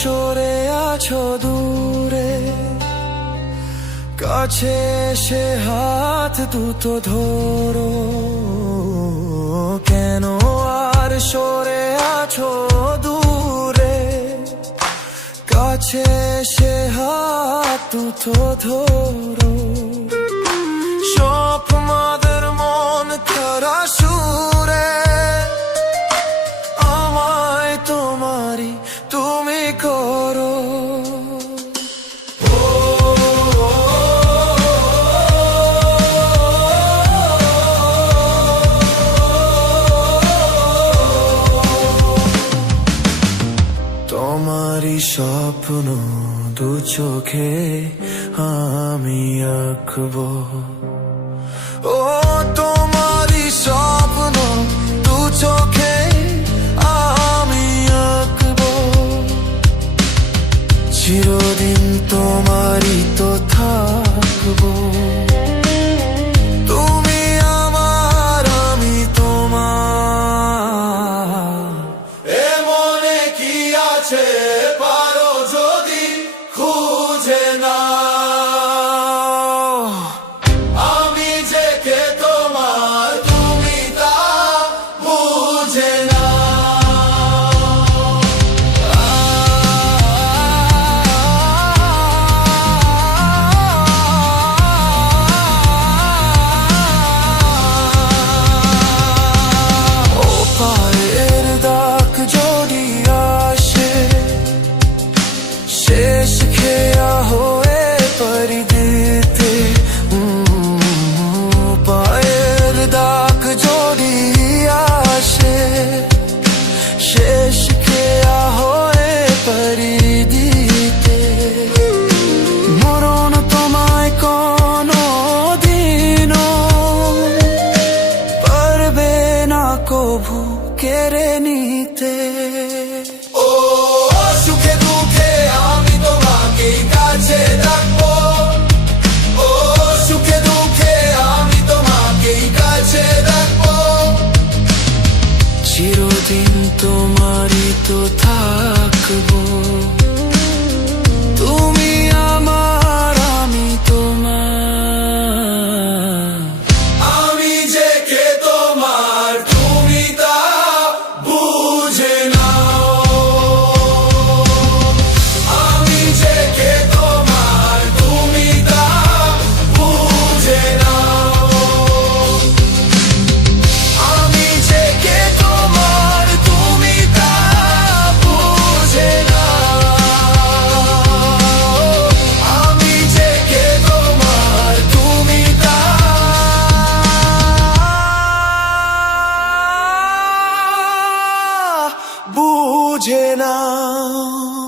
সরে আছো দূরে, কাছে এসে হাত দুটো ধরো। কেন আর সরে আছো দূরে, কাছে এসে হাত দুটো ধরো। সব মাদের মন খারা সুরে, আমায় তোমারই তুমি করো। তোমারই স্বপ্ন দু চোখে আমি আঁকবো। ও তোমারই স্বপ্ন দু চোখে আমি আঁকবো। চিরদিন তোমারই তো থাকবো। তুমি আমার, আমি তোমার। এ মনে কি আছে পারো যদি খুঁজে নাও। আমি যে কে তোমার তুমি তা বুঝে নাও। ও পায়ের দাগ যদি আসে, শেষ খেয়া হয়ে পরি দিতে। পায়ের দাগ যদি আসে, শেষ খেয়া হয়ে পরি দিতে। মরণ তোমায় কোনো দিনও পারবে না কভু কেড়ে নিতে। ও সুখে দুঃখে আমি তোমাকে কাছে রাখবো। ও সুখে দুঃখে আমি তোমাকে কাছে রাখবো। চিরদিন তোমারই তো থাকবো। তুমি আমার, আমি তোমার। আমি যে কে তোমার তুমি তা বুঝে নাও। আমি যে কে তোমার তুমি তা বুঝে নাও। আমি যে কে তোমার তুমি তা বুঝে নাও। আমি যে কে তোমার তুমি তা বুঝে নাও।